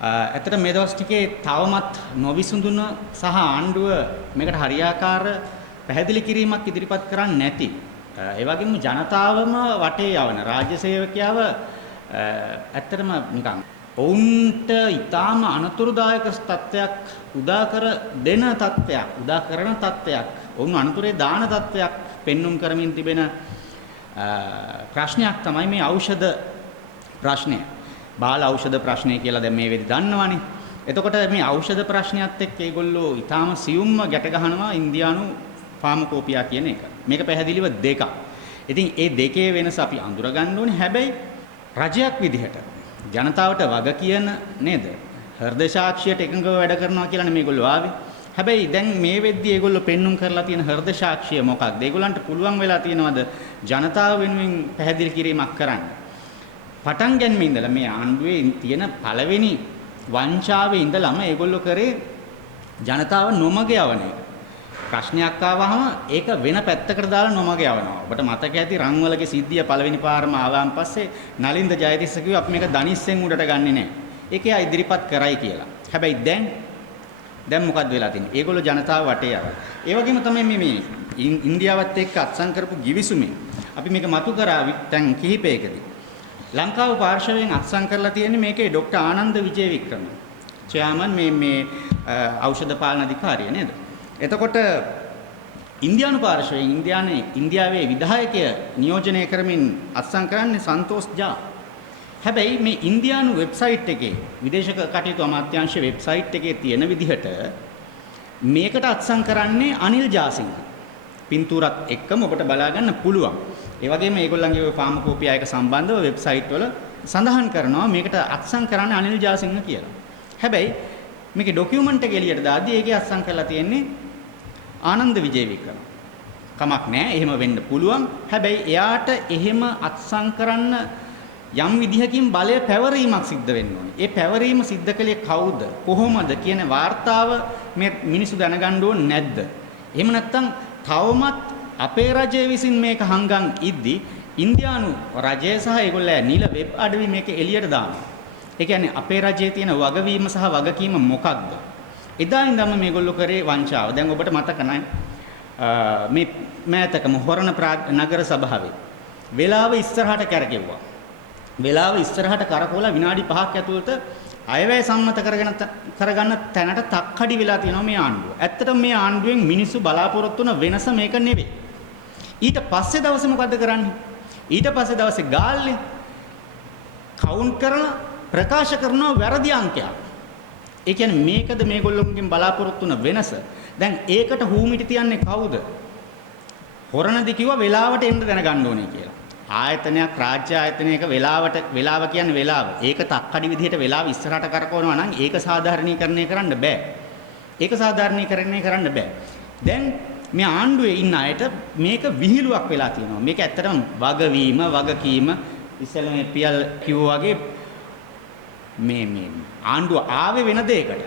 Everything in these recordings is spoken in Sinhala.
ඇත්තට මේ දවස් ටිකේ තවමත් නොවිසඳුන සහ ආණ්ඩුව මේකට හරියාකාර පැහැදිලි කිරීමක් ඉදිරිපත් කරන්නේ නැති. ඒ වගේම ජනතාවම වටේ යවන රාජ්‍ය සේවකයව ඇත්තටම නිකන් ඔවුන්ට ඊටාම අනතුරුදායක තත්ත්වයක් උදා කරන තත්ත්වයක් ඔවුන් අනතුරේ දාන තත්ත්වයක් පෙන්눔 කරමින් තිබෙන ප්‍රශ්නයක් තමයි මේ ඖෂධ ප්‍රශ්නය. බාල ඖෂධ ප්‍රශ්නය කියලා දැන් මේ වෙදි දන්නවනේ. එතකොට මේ ඖෂධ ප්‍රශ්නයත් එක්ක ඒගොල්ලෝ ඊටාම සියුම්ම ගැට ගහනවා ඉන්දියානු ෆාමකෝපියා කියන එක. මේක පැහැදිලිව දෙකක්. ඉතින් මේ දෙකේ වෙනස අපි අඳුර ගන්න ඕනේ. හැබැයි රජයක් විදිහට ජනතාවට වග කියන නේද? හෘද සාක්ෂියට එකඟව වැඩ කරනවා කියලානේ මේගොල්ලෝ ආවේ. හැබැයි දැන් මේ වෙද්දී ඒගොල්ලෝ පෙන්눔 කරලා තියෙන හෘද සාක්ෂිය මොකක්ද? ඒගොල්ලන්ට පුළුවන් වෙලා තියෙනවද ජනතාව වෙනුවෙන් පැහැදිලි කිරීමක් කරන්න? පටන් ගැනීම ඉඳලා මේ ආණ්ඩුවේ තියෙන පළවෙනි වංචාවේ ඉඳලම ඒගොල්ලෝ කරේ ජනතාව නොමග යවන එක. ප්‍රශ්නයක් ආවහම ඒක වෙන පැත්තකට දාලා නොමග යවනවා. ඔබට මතක ඇති රන්වලගේ සිද්ධිය පළවෙනි පාරම ආවන් පස්සේ නලින්ද ජයතිස්ස කිව්වා අපි මේක දනිස්සෙන් උඩට ගන්නෙ නෑ. ඒකේ ඉදිරිපත් කරයි කියලා. හැබැයි දැන් මොකද්ද වෙලා තියෙන්නේ? ඒගොල්ලෝ ජනතාව වටේ යවනවා. ඒ වගේම තමයි මේ ඉන්දියාවත් එක්ක අත්සන් කරපු ගිවිසුමේ අපි මේක මතු කරා තැන් කිහිපයකදී. ලංකාව පාර්ශවයෙන් අත්සන් කරලා තියෙන්නේ මේකේ ડોક્ટર ආනන්ද විජේවික්‍රම. චෙයාමන් මේ ඖෂධ පාලන අධිකාරිය නේද? එතකොට ඉන්දියානු පාර්ශවයෙන් ඉන්දියාවේ විධායකය නියෝජනය කරමින් අත්සන් කරන්නේ සන්තෝෂ් ජා. හැබැයි මේ ඉන්දියානු වෙබ්සයිට් එකේ විදේශ කටයුතු අමාත්‍යාංශ වෙබ්සයිට් එකේ තියෙන විදිහට මේකට අත්සන් කරන්නේ අනිල් ජාසිංහ. පින්තූරත් එක්කම ඔබට බලා ගන්න පුළුවන්. ඒ වගේම මේගොල්ලන්ගේ ඔය ෆාමකෝපියා එක සම්බන්ධව වෙබ්සයිට් වල සඳහන් කරනවා මේකට අත්සන් කරන්නේ අනිල් ජාසිංහ කියලා. හැබැයි මේකේ ડોකියුමන්ට් එක එළියට දාද්දී ඒකේ අත්සන් කරලා තියෙන්නේ ආනන්ද විජේවික්‍රම. කමක් නැහැ. එහෙම වෙන්න පුළුවන්. හැබැයි එයාට එහෙම අත්සන් කරන්න යම් විදිහකින් බලය පැවරීමක් සිද්ධ වෙන්න ඕනේ. ඒ පැවරීම සිද්ධ කළේ කවුද? කොහොමද කියන වාර්තාව මේ මිනිස්සු දැනගන්න ඕනේ නැද්ද? එහෙම නැත්නම් තවමත් අපේ රජය විසින් මේක හංගන් ඉද්දි ඉන්දියානු රජය සහ ඒගොල්ලෝ නිල වෙබ් අඩවි මේක එළියට දානවා. ඒ කියන්නේ අපේ රජයේ තියෙන වගවීම සහ වගකීම මොකක්ද? එදා ඉඳන්ම මේගොල්ලෝ කරේ වංචාව. දැන් ඔබට මතක නැහැ මේ මෑතකම හොරණ නගර සභාවේ වෙලාව ඉස්සරහට කරගෙව්වා. වෙලාව ඉස්සරහට කරකවලා විනාඩි 5ක් ඇතුළත අයවැය සම්මත කරගන්න තැනට තක්කඩි වෙලා තියෙනවා මේ ආණ්ඩුව. ඇත්තටම මේ ආණ්ඩුවෙන් මිනිස්සු බලාපොරොත්තු වෙන වෙනස මේක නෙවෙයි. ඊට පස්සේ දවසේ මොකද්ද කරන්නේ? ඊට පස්සේ දවසේ ගාල්ලේ කවුන්ට් කරලා ප්‍රකාශ කරනවා වැරදි අංකයක්. ඒ කියන්නේ මේකද මේගොල්ලෝගෙන් බලාපොරොත්තු වෙන වෙනස. දැන් ඒකට හූමිටි තියන්නේ කවුද? හොරණදි කිව්වා වෙලාවට එන්න දැනගන්න ඕනේ කියලා. ආයතනයක් රාජ්‍ය ආයතනයක වෙලාව කියන්නේ වෙලාව. ඒක තක්කඩි විදිහට වෙලාව ඉස්සරහට කරකවනවා නම් ඒක සාධාරණීකරණය කරන්න බෑ. ඒක සාධාරණීකරණය කරන්න බෑ. දැන් මේ ආණ්ඩුවේ ඉන්න අයට මේක විහිළුවක් වෙලා තියෙනවා. මේක ඇත්තටම වගකීම ඉස්සෙල්ලා මේ පියල් කිව්වා වගේ මේ ආණ්ඩුව ආවේ වෙන දෙයකට.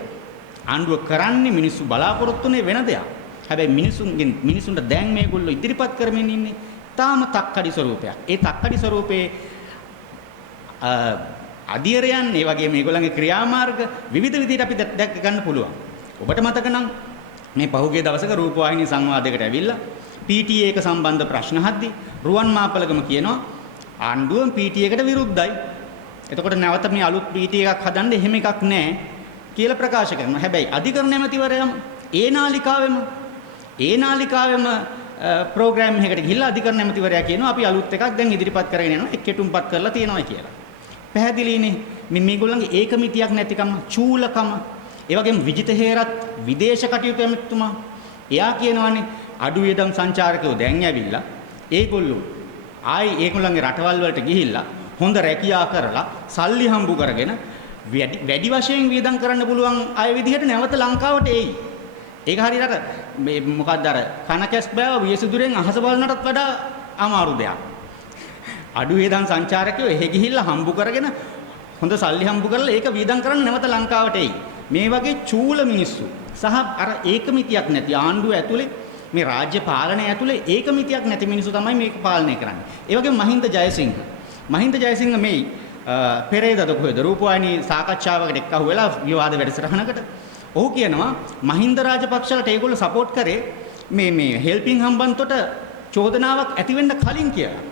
ආණ්ඩුව කරන්නේ මිනිස්සු බලාපොරොත්තුනේ වෙන දෙයක්. හැබැයි මිනිසුන්ට දැන් මේගොල්ලෝ ඉදිරිපත් කරමින් ඉන්නේ තාම තක්කඩි ස්වරූපයක්. ඒ තක්කඩි ස්වරූපේ අධීරයන් ඒ වගේ මේගොල්ලන්ගේ ක්‍රියාමාර්ග විවිධ විදිහට අපි දැක ගන්න පුළුවන්. ඔබට මතක නම් මේ පහුගිය දවසක රූපවාහිනී සංවාදයකට ඇවිල්ලා PTA එක සම්බන්ධ ප්‍රශ්න අහද්දී රුවන් මාපලගම කියනවා ආණ්ඩුව PTA එකට විරුද්ධයි. එතකොට නැවත මේ අලුත් PTA එකක් හදන්න එහෙම එකක් නැහැ කියලා ප්‍රකාශ කරනවා. හැබැයි අධිකරණ ඇමතිවරයාම ඒ නාලිකාවෙම ප්‍රෝග්‍රෑම් එකකට ගිහිල්ලා අධිකරණ ඇමතිවරයා කියනවා අපි අලුත් එකක් දැන් ඉදිරිපත් කරගෙන යනවා එක්කෙටුම්පත් කරලා තියෙනවා කියලා. පැහැදිලිනේ මේගොල්ලන්ගේ ඒකමිතියක් නැතිකම, චූලකම. ඒ වගේම විජිත හේරත් විදේශ කටයුතු ඇමතිතුමා එයා කියනවානේ අඩු වියදම් සංචාරකයෝ දැන් ඇවිල්ලා ඒගොල්ලෝ ආයි ඒගොල්ලන්ගේ රටවල් වලට ගිහිල්ලා හොඳ රැකියාව කරලා සල්ලි හම්බු කරගෙන වැඩි වශයෙන් වියදම් කරන්න පුළුවන් අය විදිහට නැවත ලංකාවට එයි. ඒක හරියට මේ මොකක්ද අර කනකැස් බෑව වියසුදුරෙන් අහස බලනටත් වඩා අමාරු දෙයක්. අඩු වේදන් සංචාරකයෝ එහෙ ගිහිල්ලා හම්බු කරගෙන හොඳ සල්ලි හම්බු කරලා ඒක වියදම් කරන්න නැවත ලංකාවට එයි. මේ වගේ චූල මිනිස්සු සහ අර ඒකමිතියක් නැති ආණ්ඩුව ඇතුලේ මේ රාජ්‍ය පාලනය ඇතුලේ ඒකමිතියක් නැති මිනිස්සු තමයි මේක පාලනය කරන්නේ. ඒ වගේම මහින්ද ජයසිංහ මේ පෙරේදද කොහෙද රූපවාහිනී සාකච්ඡාවකට එක්කහුව වෙලා විවාද වැඩසටහනකට ඔහු කියනවා මහින්ද රාජපක්ෂලට ඒගොල්ලෝ සපෝට් කරේ මේ හෙල්පින් හම්බන්තොට චෝදනාවක් ඇති වෙන්න කලින් කියලා.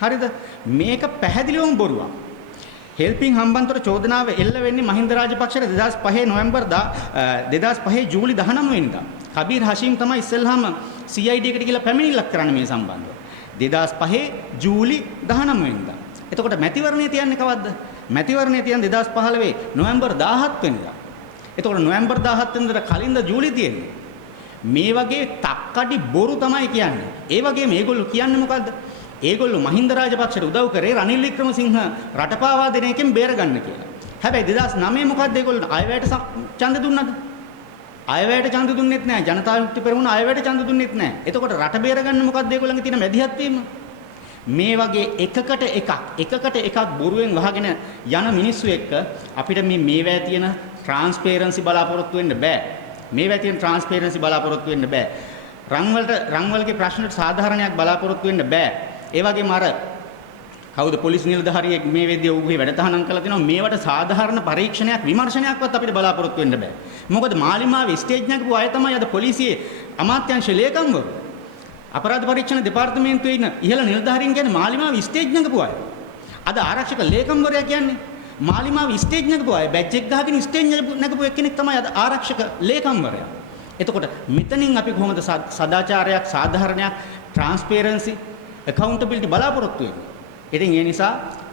හරිද? මේක පැහැදිලිවම බොරුවක්. හෙල්පින් හම්බන්තොට චෝදනාව එල්ල වෙන්නේ මහින්ද රාජපක්ෂට 2005 නොවැම්බර් 2005 ජූලි 19 වෙනිදා. කබීර් හෂීම් තමයි ඉස්සෙල්ලාම CID එකට කියලා පැමිණිල්ලක් කරන්නේ මේ සම්බන්ධව. 2005 ජූලි 19 වෙනිදා. එතකොට මැතිවරණය තියන්නේ කවද්ද? මැතිවරණය තියන්නේ 2015 නොවැම්බර් 17 වෙනිදා. එතකොට නොවැම්බර් 17 වෙනිදාට කලින්ද ජූලි තියෙන්නේ. මේ වගේ තක්කඩි බොරු තමයි කියන්නේ. ඒ වගේම මේගොල්ලෝ කියන්නේ මොකද්ද? ඒගොල්ලෝ මහින්ද රාජපක්ෂට උදව් කරේ රනිල් වික්‍රමසිංහ රටපාවා දෙන එකෙන් බේරගන්න කියලා. හැබැයි 2009 මොකද්ද ඒගොල්ලෝ අයවැයට ඡන්ද දුන්නද? අයවැයට ඡන්ද දුන්නෙත් නැහැ. ජනතා විමුක්ති පෙරමුණ අයවැයට ඡන්ද දුන්නෙත් නැහැ. එතකොට රට බේරගන්න මොකද්ද ඒගොල්ලන්ගේ තියෙන මැදිහත් වීම? මේ වගේ එකකට එකක් බොරුවෙන් වහගෙන යන මිනිස්සු එක්ක අපිට මේවැය තියෙන ට්‍රාන්ස්පරන්සි බලාපොරොත්තු වෙන්න බෑ. මේවැය තියෙන ට්‍රාන්ස්පරන්සි බලාපොරොත්තු වෙන්න බෑ. රන්වලගේ ප්‍රශ්නට සාධාරණයක් බලාපොරොත්තු වෙන්න බෑ. ඒ වගේම අර කවුද පොලිස් නිලධාරියෙක් මේ වෙද්දී ඔහුගේ වැඩතහනම් කළා තියෙනවා මේවට සාධාරණ පරීක්ෂණයක් විමර්ශනයක්වත් අපිට බලාපොරොත්තු වෙන්න බෑ. මොකද මාලිමාවේ ස්ටේජ් නැගපු අය තමයි අද පොලිසියේ අමාත්‍යාංශ ලේකම්වරු. අපරාධ පරීක්ෂණ දෙපාර්තමේන්තුවේ ඉන්න ඉහළ නිලධාරීන් කියන්නේ මාලිමාවේ ස්ටේජ් නැගපු අය. අද ආරක්ෂක ලේකම්වරයා කියන්නේ මාලිමාවේ ස්ටේජ් නැගපු අය. බැජ් එක ගහගෙන ස්ටේජ් නැගපු එක්කෙනෙක් තමයි අද ආරක්ෂක ලේකම්වරයා. එතකොට මෙතනින් අපි කොහොමද සදාචාරයක් සාධාරණයක් ට්‍රාන්ස්පරන්සි accountability බලාපොරොත්තු වෙන්නේ. ඉතින් ඒ නිසා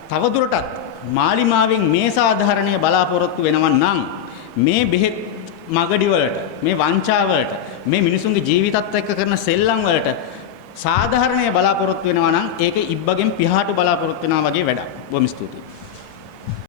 තවදුරටත් මාලිමාවෙන් මේ සාධාරණීය බලාපොරොත්තු වෙනවා නම් මේ බෙහෙත් මගඩි වලට මේ වංචා වලට මේ මිනිසුන්ගේ ජීවිතත් එක්ක කරන සෙල්ලම් වලට සාධාරණීය බලාපොරොත්තු වෙනවා නම් ඒක ඉබ්බගෙන් පිහාටු බලාපොරොත්තු වෙනවා වගේ වැඩක්. බොහොම ස්තුතියි.